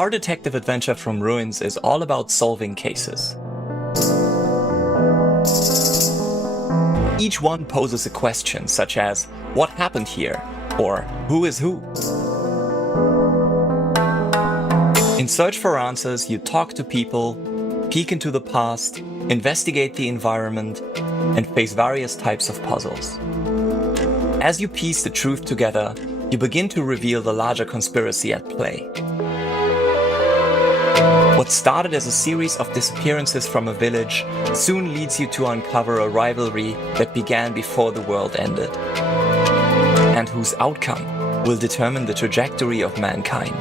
Our detective adventure from Ruins is all about solving cases. Each one poses a question such as, what happened here? Or who is who? In search for answers, you talk to people, peek into the past, investigate the environment, and face various types of puzzles. As you piece the truth together, you begin to reveal the larger conspiracy at play. What started as a series of disappearances from a village soon leads you to uncover a rivalry that began before the world ended, and whose outcome will determine the trajectory of mankind.